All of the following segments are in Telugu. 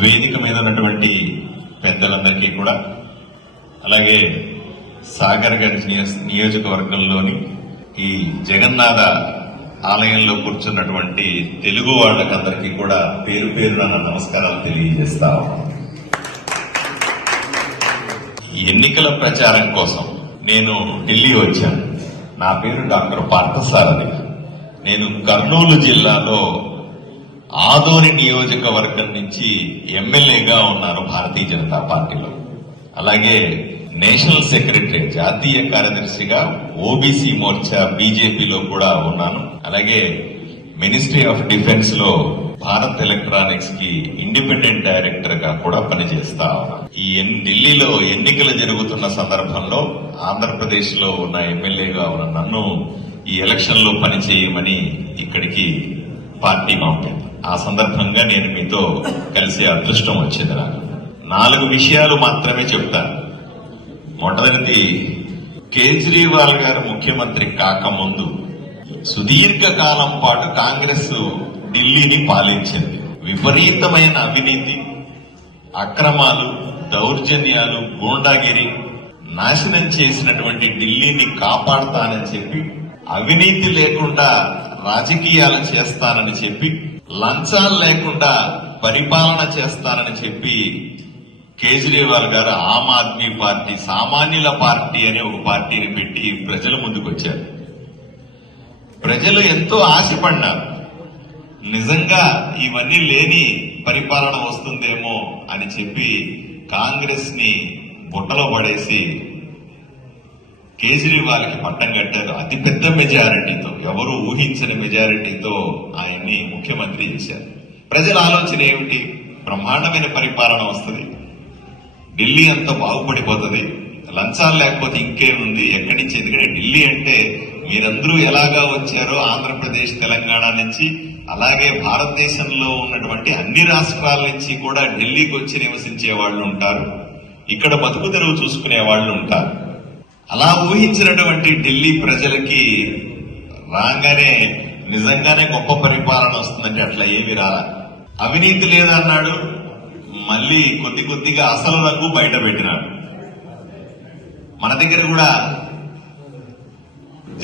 వేదిక మీద ఉన్నటువంటి పెద్దలందరికీ కూడా, అలాగే సాగర్ గంజ్ నియోజకవర్గంలోని ఈ జగన్నాథ ఆలయంలో కూర్చున్నటువంటి తెలుగు వాళ్ళకందరికీ కూడా పేరు పేరున నమస్కారాలు తెలియజేస్తా. ఎన్నికల ప్రచారం కోసం నేను ఢిల్లీ వచ్చాను. నా పేరు డాక్టర్ పార్థసారథి. నేను కర్నూలు జిల్లాలో ఆదోని నియోజకవర్గం నుంచి ఎమ్మెల్యేగా ఉన్నాను భారతీయ జనతా పార్టీలో. అలాగే నేషనల్ సెక్రటరీ, జాతీయ కార్యదర్శిగా ఓబీసీ మోర్చా బీజేపీలో కూడా ఉన్నాను. అలాగే మినిస్ట్రీ ఆఫ్ డిఫెన్స్ లో భారత్ ఎలక్ట్రానిక్స్ కి ఇండిపెండెంట్ డైరెక్టర్ గా కూడా పనిచేస్తా ఉన్నాను. ఈ ఢిల్లీలో ఎన్నికలు జరుగుతున్న సందర్భంలో ఆంధ్రప్రదేశ్ లో ఉన్న ఎమ్మెల్యేగా ఉన్న నన్ను ఈ ఎలక్షన్ లో పనిచేయమని ఇక్కడికి పార్టీ పంపింది. ఆ సందర్భంగా నేను మీతో కలిసే అదృష్టం వచ్చింది. నాకు 4 విషయాలు మాత్రమే చెప్తాను. మొదటిది, కేజ్రీవాల్ గారు ముఖ్యమంత్రి కాకముందు సుదీర్ఘకాలం పాటు కాంగ్రెస్ ఢిల్లీని పాలించింది. విపరీతమైన అవినీతి, అక్రమాలు, దౌర్జన్యాలు, గూండాగిరి నాశనం చేసినటువంటి ఢిల్లీని కాపాడతానని చెప్పి, అవినీతి లేకుండా రాజకీయాలు చేస్తానని చెప్పి, లంచాలు లేకుండా పరిపాలన చేస్తానని చెప్పి కేజ్రీవాల్ గారు ఆమ్ ఆద్మీ పార్టీ, సామాన్యుల పార్టీ అనే ఒక పార్టీని పెట్టి ప్రజల ముందుకొచ్చారు. ప్రజలు ఎంతో ఆశపడ్డారు. నిజంగా ఇవన్నీ లేని పరిపాలన వస్తుందేమో అని చెప్పి కాంగ్రెస్ ని బుట్టలో పడేసి కేజ్రీవాల్ కి పట్టం కట్టారు. అతిపెద్ద మెజారిటీతో, ఎవరు ఊహించని మెజారిటీతో ఆయన్ని ముఖ్యమంత్రి చేశారు. ప్రజల ఆలోచన ఏమిటి? బ్రహ్మాండమైన పరిపాలన వస్తుంది, ఢిల్లీ అంతా బాగుపడిపోతుంది, లంచాలు లేకపోతే ఇంకేముంది, ఎక్కడి నుంచి? ఎందుకంటే ఢిల్లీ అంటే మీరందరూ ఎలాగా వచ్చారో ఆంధ్రప్రదేశ్, తెలంగాణ నుంచి, అలాగే భారతదేశంలో ఉన్నటువంటి అన్ని రాష్ట్రాల నుంచి కూడా ఢిల్లీకి వచ్చి నివసించే వాళ్ళు ఉంటారు, ఇక్కడ బతుకు తెరువు చూసుకునే వాళ్ళు ఉంటారు. అలా ఊహించినటువంటి ఢిల్లీ ప్రజలకి రాగానే నిజంగానే గొప్ప పరిపాలన వస్తుందంటే అట్లా ఏమి రాలా. అవినీతి లేదన్నాడు, మళ్ళీ కొద్ది కొద్దిగా అసలు రంగు బయట పెట్టినాడు. మన దగ్గర కూడా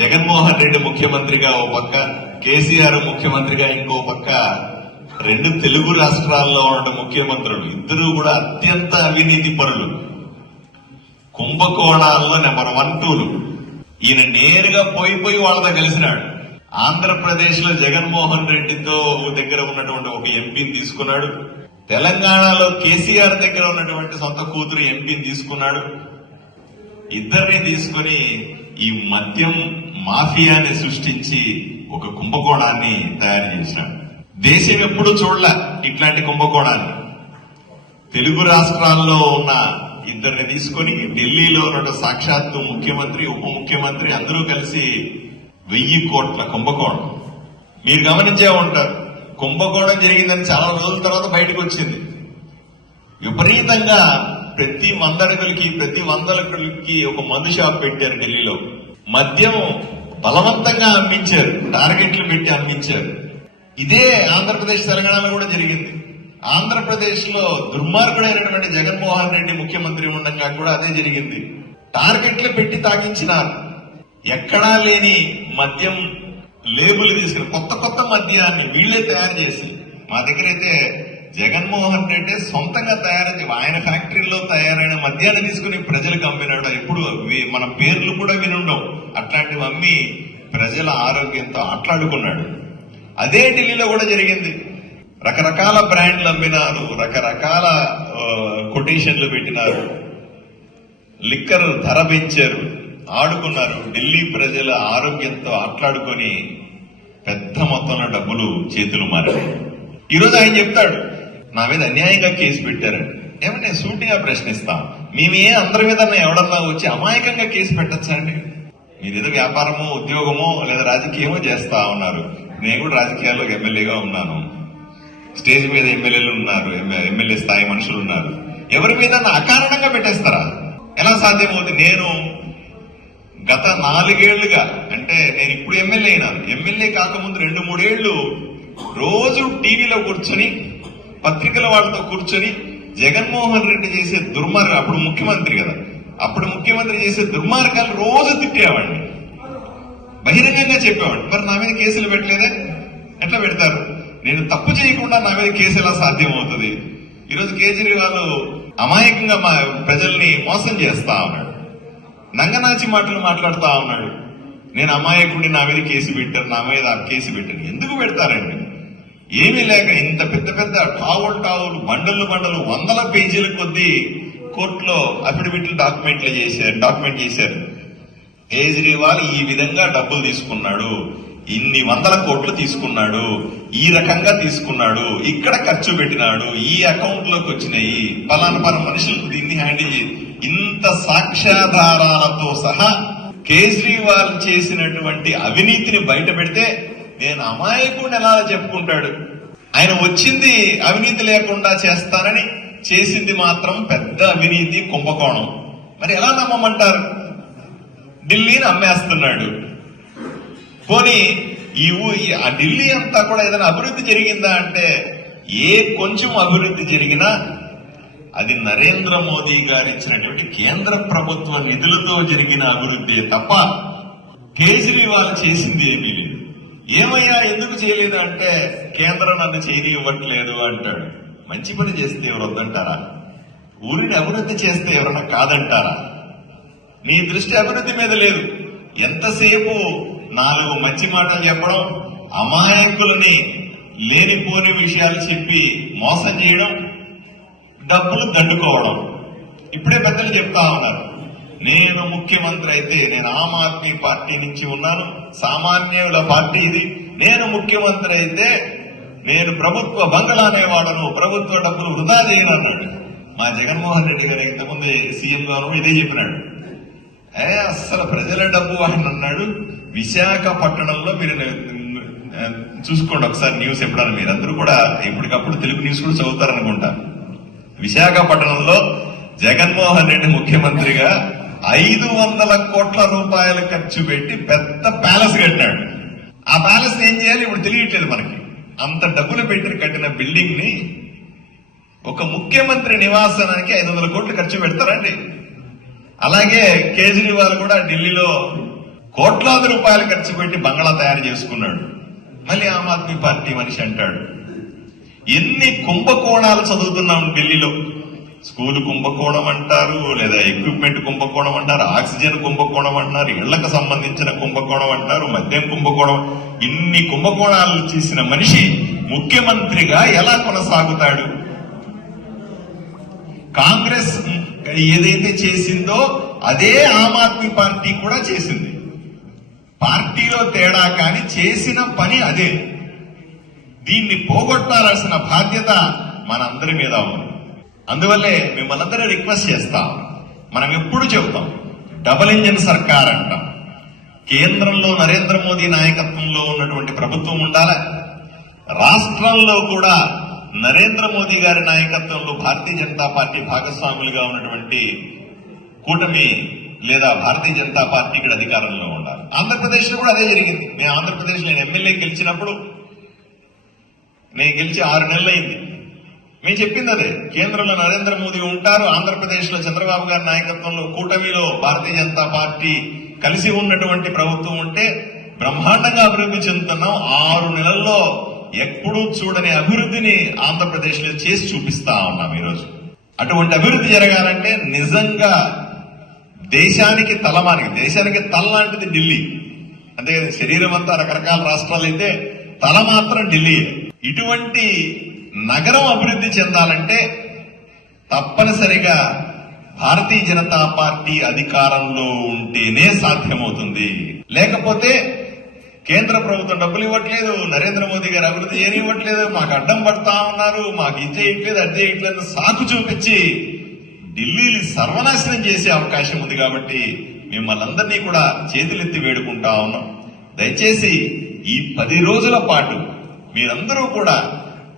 జగన్మోహన్ రెడ్డి ముఖ్యమంత్రిగా ఓ పక్క, కేసీఆర్ ముఖ్యమంత్రిగా ఇంకో పక్క, 2 తెలుగు రాష్ట్రాల్లో ఉన్న ముఖ్యమంత్రులు ఇద్దరూ కూడా అత్యంత అవినీతి పరులు, కుంభకోణాల్లో నెంబర్ 1, 2లు. ఈయన నేరుగా పోయి వాళ్ళతో కలిసినాడు. ఆంధ్రప్రదేశ్ లో జగన్మోహన్ రెడ్డితో దగ్గర ఉన్నటువంటి ఒక ఎంపీని తీసుకున్నాడు. తెలంగాణలో కేసీఆర్ దగ్గర ఉన్నటువంటి సొంత కూతురు ఎంపీని తీసుకున్నాడు. ఇద్దరిని తీసుకుని ఈ మద్యం మాఫియాని సృష్టించి ఒక కుంభకోణాన్ని తయారు చేసినాడు. దేశం ఎప్పుడూ చూడలే ఇట్లాంటి కుంభకోణాన్ని. తెలుగు రాష్ట్రాల్లో ఉన్న ఇద్దరిని తీసుకుని ఢిల్లీలో ఉన్న సాక్షాత్తు ముఖ్యమంత్రి, ఉప ముఖ్యమంత్రి అందరూ కలిసి 1000 కోట్ల కుంభకోణం. మీరు గమనించే ఉంటారు, కుంభకోణం జరిగిందని చాలా రోజుల తర్వాత బయటకు వచ్చింది. విపరీతంగా ప్రతి 100 అడుగులకి, ప్రతి 100 అడుగులకి ఒక మందు షాప్ పెట్టారు ఢిల్లీలో. మద్యం బలవంతంగా అమ్మించారు, టార్గెట్లు పెట్టి అమ్మించారు. ఇదే ఆంధ్రప్రదేశ్, తెలంగాణలో కూడా జరిగింది. ఆంధ్రప్రదేశ్ లో దుర్మార్గుడైనటువంటి జగన్మోహన్ రెడ్డి ముఖ్యమంత్రి ఉండగా కూడా అదే జరిగింది. టార్గెట్లు పెట్టి తాగించినారు. ఎక్కడా లేని మద్యం లేబుల్ తీసుకుని కొత్త మద్యాన్ని వీళ్లే తయారు చేసి, మా దగ్గర అయితే జగన్మోహన్ రెడ్డి సొంతంగా తయారైంది, ఆయన ఫ్యాక్టరీలో తయారైన మద్యాన్ని తీసుకుని ప్రజలకు అమ్మినాడు. ఎప్పుడు మన పేర్లు కూడా వినుండవు. అట్లాంటివి అమ్మి ప్రజల ఆరోగ్యంతో ఆట్లాడుకున్నాడు. అదే ఢిల్లీలో కూడా జరిగింది. రకరకాల బ్రాండ్లు అమ్మినారు, రకరకాల కొటేషన్లు పెట్టినారు, లిక్కర్ ధర పెంచారు, ఆడుకున్నారు. ఢిల్లీ ప్రజల ఆరోగ్యంతో ఆట్లాడుకొని పెద్ద మొత్తంలో డబ్బులు చేతులు మారారు. ఈరోజు ఆయన చెప్తాడు, నా మీద అన్యాయంగా కేసు పెట్టారండి. ఏమంటే సూటిగా ప్రశ్నిస్తాం, మేమే అందరి మీద ఎవడన్నా వచ్చి అమాయకంగా కేసు పెట్టచ్చా అండి? మీరేదో వ్యాపారమో, ఉద్యోగమో లేదా రాజకీయమో చేస్తా ఉన్నారు. నేను కూడా రాజకీయాల్లో ఎమ్మెల్యేగా ఉన్నాను, స్టేజ్ మీద ఎమ్మెల్యేలు ఉన్నారు, ఎమ్మెల్యే స్థాయి మనుషులు ఉన్నారు. ఎవరి మీద అకారణంగా పెట్టేస్తారా? ఎలా సాధ్యమవుతుంది? నేను గత 4 ఏళ్లుగా, అంటే నేను ఇప్పుడు ఎమ్మెల్యే అయినాను, ఎమ్మెల్యే కాకముందు 2-3 ఏళ్లు రోజు టీవీలో కూర్చొని పత్రికల వాళ్ళతో కూర్చొని జగన్మోహన్ రెడ్డి చేసే దుర్మార్గం, అప్పుడు ముఖ్యమంత్రి కదా, అప్పుడు ముఖ్యమంత్రి చేసే దుర్మార్గాలు రోజు తిట్టేవాడిని, బహిరంగంగా చెప్పేవాడిని. మరి నా మీద కేసులు పెట్టలేదే? ఎట్లా పెడతారు? నేను తప్పు చేయకుండా నా మీద కేసు ఎలా సాధ్యం అవుతుంది? ఈరోజు కేజ్రీవాల్ అమాయకంగా మా ప్రజల్ని మోసం చేస్తా ఉన్నాడు, నంగనాచి మాటలు మాట్లాడుతా ఉన్నాడు. నేను అమాయకుడిని, నా మీద కేసు పెట్టారు, నా మీద కేసు పెట్టారు. ఎందుకు పెడతారండి? ఏమీ లేక ఇంత పెద్ద పెద్ద టావులు బండలు వందల పేజీల కొద్దీ కోర్టులో అఫిడవిట్లు డాక్యుమెంట్ చేశారు. కేజ్రీవాల్ ఈ విధంగా డబ్బులు తీసుకున్నాడు, ఇన్ని వందల కోట్లు తీసుకున్నాడు, ఈ రకంగా తీసుకున్నాడు, ఇక్కడ ఖర్చు పెట్టినాడు, ఈ అకౌంట్ లోకి వచ్చినాయి, పలానా మనుషులు దీన్ని హ్యాండిల్ ఇంత సాక్ష్యాధారాలతో సహా కేజ్రీవాల్ చేసినటువంటి అవినీతిని బయట పెడితే నేను అమాయకుడిని ఎలా చెప్పుకుంటాడు? ఆయన వచ్చింది అవినీతి లేకుండా చేస్తానని, చేసింది మాత్రం పెద్ద అవినీతి కుంభకోణం. మరి ఎలా నమ్మమంటారు? ఢిల్లీని అమ్మేస్తున్నాడు. పోనీ ఆ ఢిల్లీ అంతా కూడా ఏదైనా అభివృద్ధి జరిగిందా అంటే, ఏ కొంచెం అభివృద్ధి జరిగినా అది నరేంద్ర మోదీ గారు ఇచ్చినటువంటి కేంద్ర ప్రభుత్వ నిధులతో జరిగిన అభివృద్ధి తప్ప కేజ్రీవాల్ చేసింది ఏమీ లేదు. ఏమయ్యా ఎందుకు చేయలేదు అంటే, కేంద్రం నన్ను చేయనివ్వట్లేదు అంటాడు. మంచి పని చేస్తే ఎవరు వద్దంటారా? ఊరిని అభివృద్ధి చేస్తే ఎవరన్నా కాదంటారా? నీ దృష్టి అభివృద్ధి మీద లేదు. ఎంతసేపు 4 మంచి మాటలు చెప్పడం, అమాయకులని లేనిపోని విషయాలు చెప్పి మోసం చేయడం, డబ్బులు దండుకోవడం. ఇప్పుడే పెద్దలు చెప్తా ఉన్నారు, నేను ముఖ్యమంత్రి అయితే, నేను ఆమ్ ఆద్మీ పార్టీ నుంచి ఉన్నాను, సామాన్యుల పార్టీ ఇది, నేను ముఖ్యమంత్రి అయితే నేను ప్రభుత్వ బంగళానే వాడను, ప్రభుత్వ డబ్బులు వృధా చేయను అన్నాడు. మా జగన్మోహన్ రెడ్డి గారు ఇంతకుముందు సీఎం గారు ఇదే చెప్పినాడు. అస్సలు ప్రజల డబ్బు వాడిని అన్నాడు. విశాఖపట్నంలో మీరు చూసుకోండి ఒకసారి న్యూస్, ఎప్పుడన్నా మీరందరూ కూడా ఎప్పటికప్పుడు తెలుగు న్యూస్ కూడా చదువుతారనుకుంటా. విశాఖపట్నంలో జగన్మోహన్ రెడ్డి ముఖ్యమంత్రిగా 500 కోట్ల రూపాయలు ఖర్చు పెట్టి పెద్ద ప్యాలెస్ కట్టాడు. ఆ ప్యాలెస్ ఏం చేయాలి ఇప్పుడు తెలియట్లేదు మనకి. అంత డబ్బులు పెట్టి కట్టిన బిల్డింగ్ ని ఒక ముఖ్యమంత్రి నివాసానికి 500 కోట్లు ఖర్చు పెడతారండి. అలాగే కేజ్రీవాల్ కూడా ఢిల్లీలో కోట్లాది రూపాయలు ఖర్చు పెట్టి బంగ్లా తయారు చేసుకున్నాడు. మళ్ళీ ఆమ్ ఆద్మీ పార్టీ మనిషి అంటాడు. ఎన్ని కుంభకోణాలు చదువుతున్నాం ఢిల్లీలో. స్కూల్ కుంభకోణం అంటారు, లేదా ఎక్విప్మెంట్ కుంభకోణం అంటారు, ఆక్సిజన్ కుంభకోణం అంటారు, ఇళ్లకు సంబంధించిన కుంభకోణం అంటారు, మద్యం కుంభకోణం. ఇన్ని కుంభకోణాలు చేసిన మనిషి ముఖ్యమంత్రిగా ఎలా కొనసాగుతాడు? కాంగ్రెస్ ఏదైతే చేసిందో అదే ఆమ్ ఆద్మీ పార్టీ కూడా చేసింది. పార్టీలో తేడా కానీ చేసిన పని అదే. దీన్ని పోగొట్టాల్సిన బాధ్యత మనందరి మీద ఉంది. అందువల్లే మిమ్మల్ని అందరూ రిక్వెస్ట్ చేస్తాం. మనం ఎప్పుడు చెబుతాం, డబుల్ ఇంజిన్ సర్కార్ అంటాం. కేంద్రంలో నరేంద్ర మోదీ నాయకత్వంలో ఉన్నటువంటి ప్రభుత్వం ఉండాలి, రాష్ట్రంలో కూడా నరేంద్ర మోదీ గారి నాయకత్వంలో భారతీయ జనతా పార్టీ భాగస్వాములుగా ఉన్నటువంటి కూటమి లేదా భారతీయ జనతా పార్టీ ఇక్కడ అధికారంలో ఉండాలి. ఆంధ్రప్రదేశ్ లో కూడా అదే జరిగింది. నేను ఆంధ్రప్రదేశ్ నేను ఎమ్మెల్యే గెలిచినప్పుడు, నేను గెలిచి 6 నెలలు అయింది. మేము చెప్పింది అదే, కేంద్రంలో నరేంద్ర మోదీ ఉంటారు, ఆంధ్రప్రదేశ్ లో చంద్రబాబు గారి నాయకత్వంలో కూటమిలో భారతీయ జనతా పార్టీ కలిసి ఉన్నటువంటి ప్రభుత్వం ఉంటే బ్రహ్మాండంగా అభివృద్ధి చెందుతున్నాం. 6 నెలల్లో ఎప్పుడూ చూడని అభివృద్ధిని ఆంధ్రప్రదేశ్ లో చేసి చూపిస్తా ఉన్నాం ఈరోజు. అటువంటి అభివృద్ధి జరగాలంటే నిజంగా దేశానికి తల లాంటిది ఢిల్లీ. అంతే కదా, శరీరం అంతా రకరకాల రాష్ట్రాలు అయితే తల మాత్రం ఢిల్లీ. ఇటువంటి నగరం అభివృద్ధి చెందాలంటే తప్పనిసరిగా భారతీయ జనతా పార్టీ అధికారంలో ఉంటేనే సాధ్యమవుతుంది. లేకపోతే కేంద్ర ప్రభుత్వం డబ్బులు ఇవ్వట్లేదు, నరేంద్ర మోదీ గారు అభివృద్ధి చేయనివ్వట్లేదు, మాకు అడ్డం పడతా ఉన్నారు, మాకు ఇది చేయట్లేదు అది చేయట్లేదు సాకు చూపించి ఢిల్లీని సర్వనాశనం చేసే అవకాశం ఉంది. కాబట్టి మిమ్మల్ని అందరినీ కూడా చేతులెత్తి వేడుకుంటా ఉన్నాం. దయచేసి ఈ 10 రోజుల పాటు మీరందరూ కూడా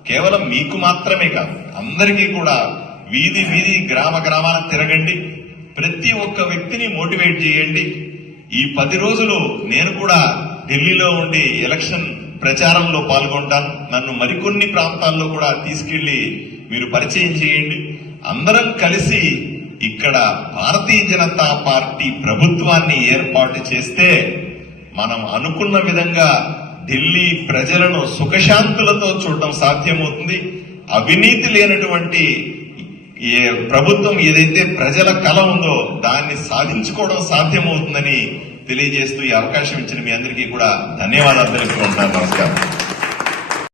కేవలం మీకు మాత్రమే కాదు, అందరికీ కూడా వీధి గ్రామాలకు తిరగండి, ప్రతి ఒక్క వ్యక్తిని మోటివేట్ చేయండి. ఈ 10 రోజులు నేను కూడా ఢిల్లీలో ఉండి ఎలక్షన్ ప్రచారంలో పాల్గొంటాను. నన్ను మరికొన్ని ప్రాంతాల్లో కూడా తీసుకెళ్లి మీరు పరిచయం చేయండి. అందరం కలిసి ఇక్కడ భారతీయ జనతా పార్టీ ప్రభుత్వాన్ని ఏర్పాటు చేస్తే మనం అనుకున్న విధంగా ఢిల్లీ ప్రజలను సుఖశాంతులతో చూడటం సాధ్యమవుతుంది. అవినీతి లేనటువంటి ప్రభుత్వం ఏదైతే ప్రజల కల ఉందో దాన్ని సాధించుకోవడం సాధ్యమవుతుందని తెలియజేస్తూ ఈ అవకాశం ఇచ్చిన మీ అందరికీ కూడా ధన్యవాదాలు తెలుపుకుంటున్నాను. నమస్కారం.